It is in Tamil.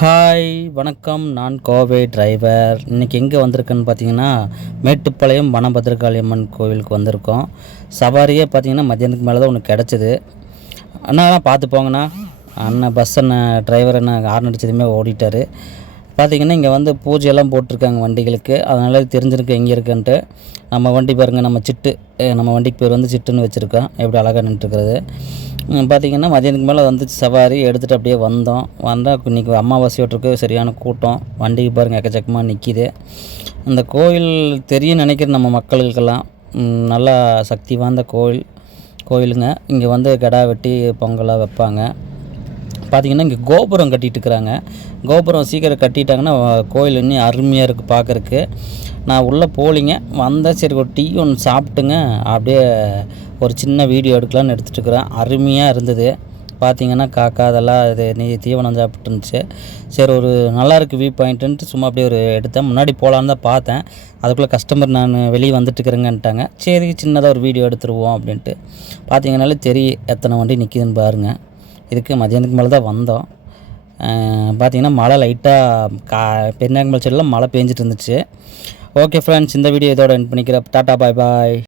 ஹாய் வணக்கம். நான் கோவை டிரைவர். இன்றைக்கி எங்கே வந்திருக்கேன்னு பார்த்தீங்கன்னா, மேட்டுப்பாளையம் வனபத்திரகாளியம்மன் கோவிலுக்கு வந்திருக்கோம். சவாரியே பார்த்தீங்கன்னா மத்தியானத்துக்கு மேலே தான் ஒன்று கிடச்சிது. அண்ணா பார்த்து போங்கண்ணா. பஸ் டிரைவர் ஹார்ன் அடித்ததுமே ஓடிட்டார். பார்த்திங்கன்னா இங்கே வந்து பூஜையெல்லாம் போட்டிருக்காங்க வண்டிகளுக்கு. அதனால் தெரிஞ்சிருக்கு எங்கே இருக்குன்ட்டு. நம்ம வண்டி பாருங்கள், நம்ம வண்டிக்கு பேர் வந்து சிட்டுன்னு வச்சுருக்கோம். எப்படி அழகாக நின்றுட்டுருக்கிறது. பார்த்திங்கன்னா மதியானத்துக்கு மேலே வந்துச்சு சவாரி எடுத்துகிட்டு அப்படியே வந்தால் இன்றைக்கி அமாவாசையோட்டிருக்கு, சரியான கூட்டம். வண்டிக்கு பாருங்கள் எக்கச்சக்கமாக நிற்கிது. இந்த கோயில் தெரியும் நினைக்கிறேன் நம்ம மக்களுக்கெல்லாம். நல்லா சக்தி வாய்ந்த கோயிலுங்க. இங்கே வந்து கிடா வெட்டி பொங்கலாக வைப்பாங்க. பார்த்திங்கன்னா இங்கே கோபுரம் கட்டிகிட்ருக்குறாங்க. கோபுரம் சீக்கிரம் கட்டிட்டாங்கன்னா கோயில் இன்னும் அருமையாக இருக்குது பார்க்குறக்கு. நான் உள்ளே போலிங்க, வந்தேன். சரி ஒரு டீ ஒன்று சாப்பிட்டுங்க அப்படியே ஒரு சின்ன வீடியோ எடுக்கலான்னு எடுத்துகிட்ருக்குறேன். அருமையாக இருந்தது. பார்த்திங்கன்னா காக்கா அதெல்லாம் தீவனம் சாப்பிட்டு இருந்துச்சு. சரி ஒரு நல்லாயிருக்கு வியூ பாயிண்ட்டுன்ட்டு சும்மா அப்படியே ஒரு எடுத்தேன். முன்னாடி போகலான்னு தான் பார்த்தேன். அதுக்குள்ளே கஸ்டமர் நான் வெளியே வந்துட்டுருக்குறேங்கன்ட்டாங்க. சரி சின்னதாக ஒரு வீடியோ எடுத்துருவோம் அப்படின்ட்டு. பார்த்திங்கனாலே தெரியும் எத்தனை வண்டி நிற்கிதுன்னு பாருங்கள். இதுக்கு மதியானத்துக்கு மேலே தான் வந்தோம். பார்த்திங்கன்னா மழை லைட்டாக பெருநாயக்கம்பல் சைடெலாம் மழை பெஞ்சிட்டு இருந்துச்சு. ஓகே ஃப்ரெண்ட்ஸ், இந்த வீடியோ இதோட எண்ட் பண்ணிக்கிறேன். டாட்டா பாய் பாய்.